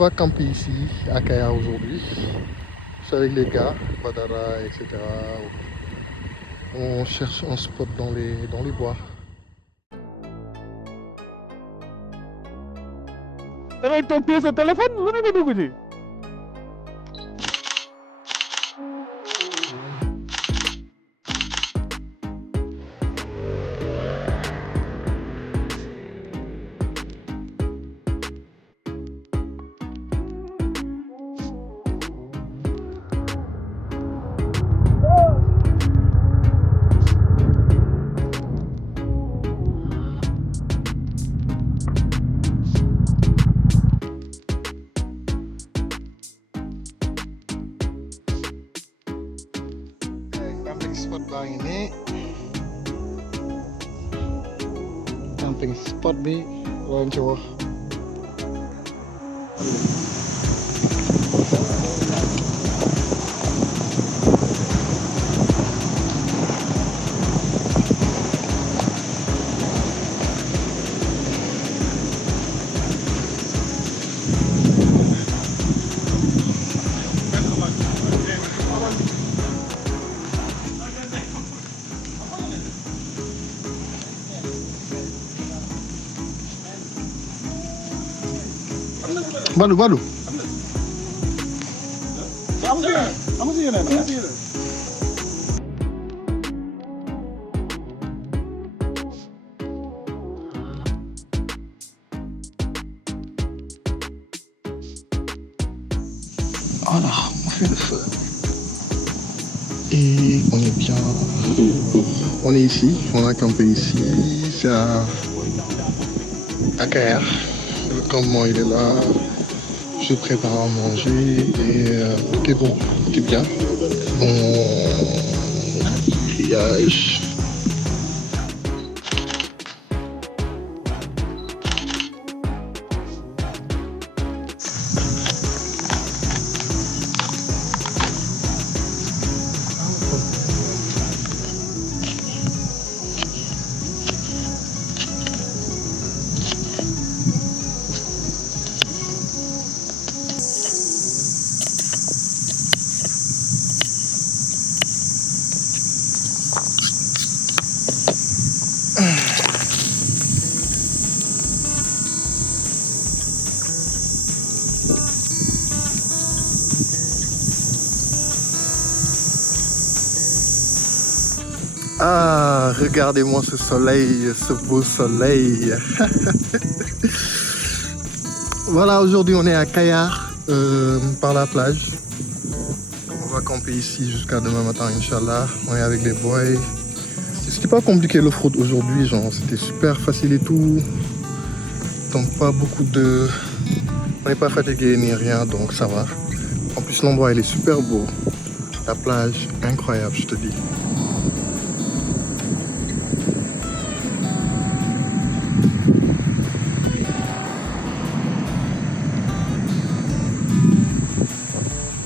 va camper ici à Kayar aujourd'hui. Je suis avec les gars, Badara, etc. On cherche un spot dans les bois. Avec ton pied sur téléphone, vous n'avez pas goûté. Spot baa ngi nii camping spot bi lañ ci wax Waduh. Voilà, on fait le feu. Et on est bien. On est ici, on a campé ici. C'est à Kayar. Le campement il est là. Je prépare à manger et tout est bon, tout est bien. Bon grillage. Ah, regardez-moi ce soleil, ce beau soleil. Voilà, aujourd'hui on est à Kayar, par la plage. On va camper ici jusqu'à demain matin, Inch'Allah. On est avec les boys. C'était pas compliqué le fraude aujourd'hui, genre c'était super facile et tout. Donc pas beaucoup de... On n'est pas fatigué ni rien, donc ça va. En plus l'endroit il est super beau. La plage, incroyable, je te dis.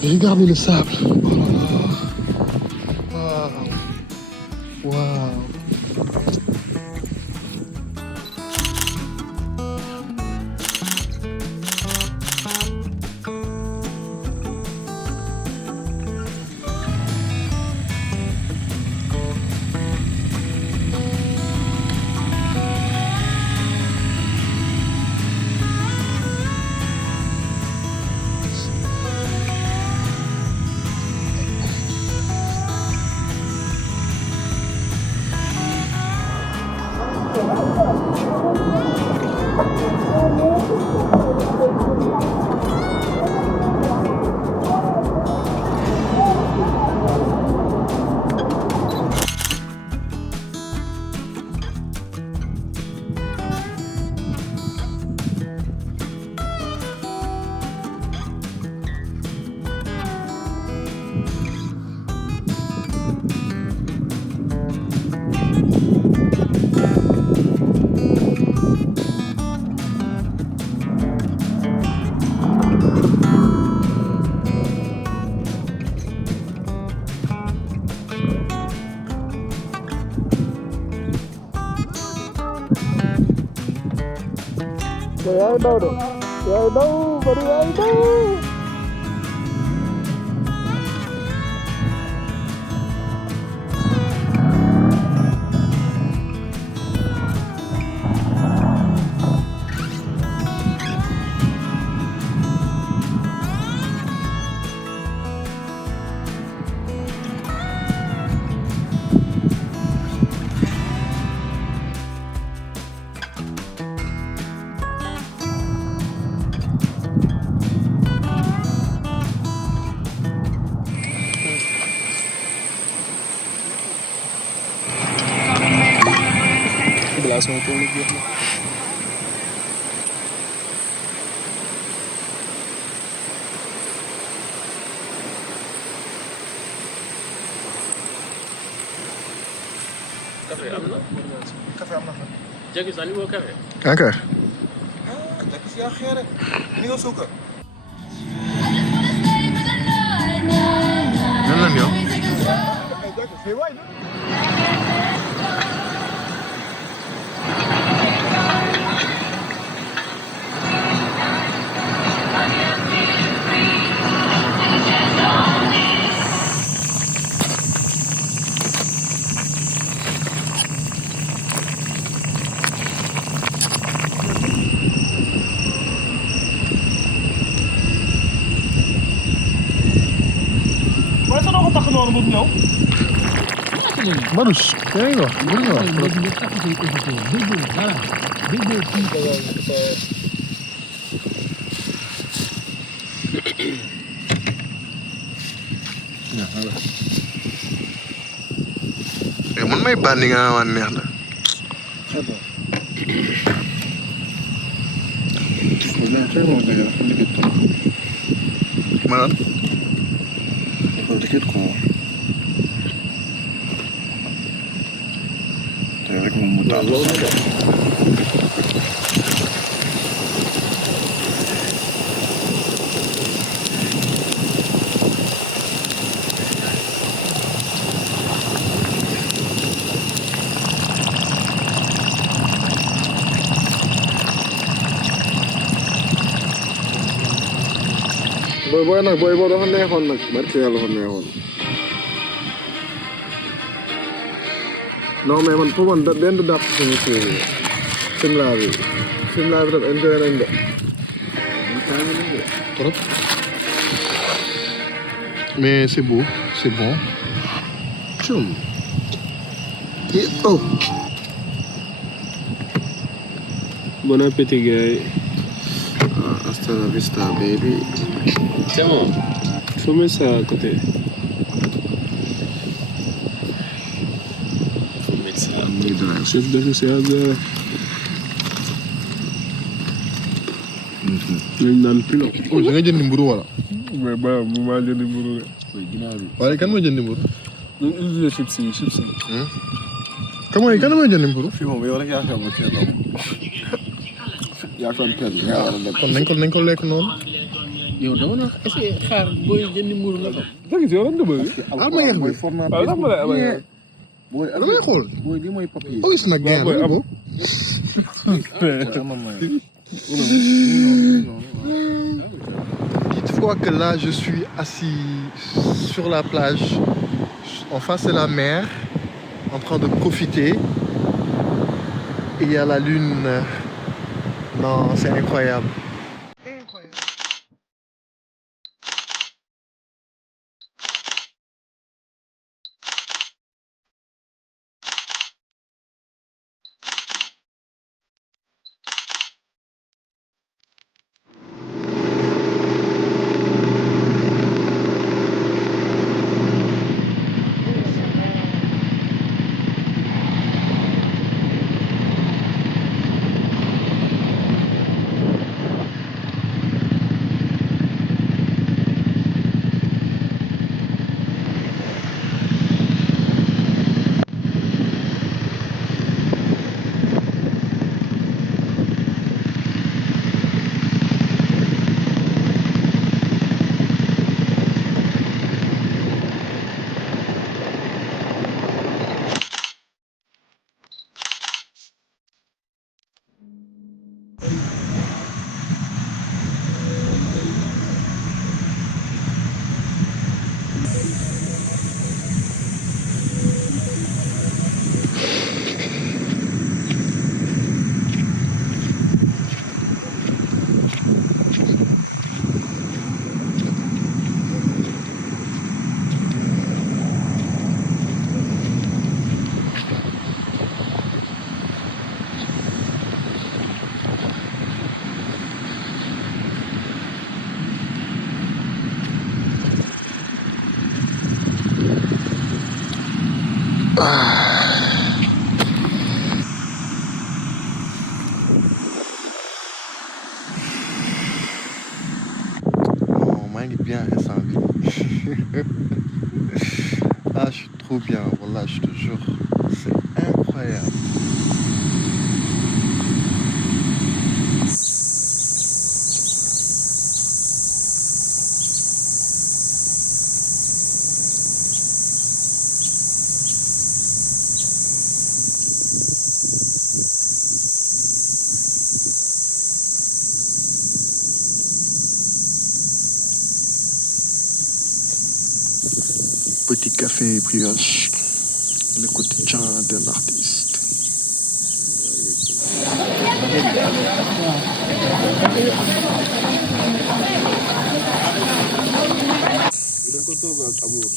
Regardez le sable. Oh là là. Waouh. Waouh. Kayar daw deh. Yaay daw bari yaay daw. Glaasong tubig yun. Café am na. Café am na fa. Jagi sani woo café. Ok. Jaki si yaa xeere. Ni nga suukar. Nan la ñëw. Jaki fii waay. Waaye sa doo ko takk noonu bu ñëw. Marus, yaa ngi wax. Mën nga wax. Man may bandi nga naan neex na. Maanaam. Dafa dikit ko. Te rek moom mu taal. booy nag booy boo dafa neexoon nag barke yàlla dafa neexoon non mais man pour man benn du dàq suñu kii Fimela bi tam enjoy nañ de trop mais c'est beau c'est bon et oh Bon appétit gars. hasta la vista baby. C'est bon. Faut mettre ça à côté. Faut mettre ça. Chef de service. Lañ naan pilo. oh da nga jënd mburu wala. Mais ba mu maa jënd mburu de. waaye kan mooy jënd mburu. Ñu utilisé chips yi. kan mooy jënd mburu. Fii moom yow rek yaa xam ak kenn yaa ko am kenn kon nañ ko lekk noonu. yow dama na essayé xaar booy jëndi mburu la ko. dëgg si yow lan nga bëgg. alma yeex bi. waaw lan ma lay amee. damay xool. Boy, li mooy papier. oh gis nag gars yi am. Dites-moi que là je suis assis sur la plage. En face c'est la mer, en train de profiter. Et il y a la lune. Non, c'est incroyable. Non, maa ngi bien instant bi. Ah, je suis trop bien, voilà, je te jure. C'est incroyable. Petit café brioche, le quotidien d'un artiste.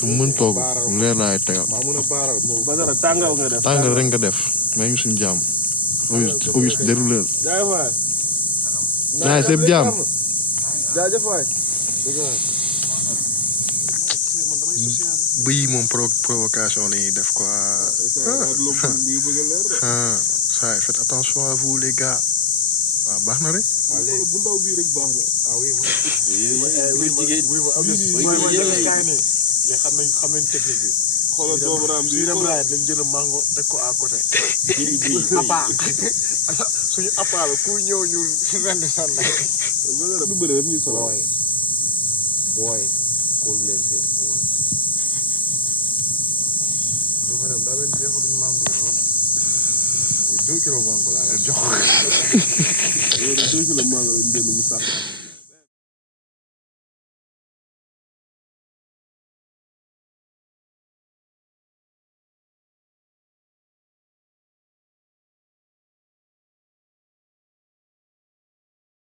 Mën toog leer laay tegal. Tàngal rek nga def may ñu suñu jàmm. Auguste déroulé. Naay c'est jàmm. Bëy moom provocation la ñuy def quoi. Ça faites attention à vous les gars. waaw baax na rek. bu ndaw bii rek baax na. xam nañ technique bi. xoolal doomu raam bi lañ jël mango teg ko à côté. suñu appât la ku ñëw ñu rend sànni. du bëri daf ñuy sonal. booy xool leen seen xool. daa mel ni jeexaluñ mango lool. 2 kilos mango laa leen jox. yow 2 kilos mango lañ jënd mu sax.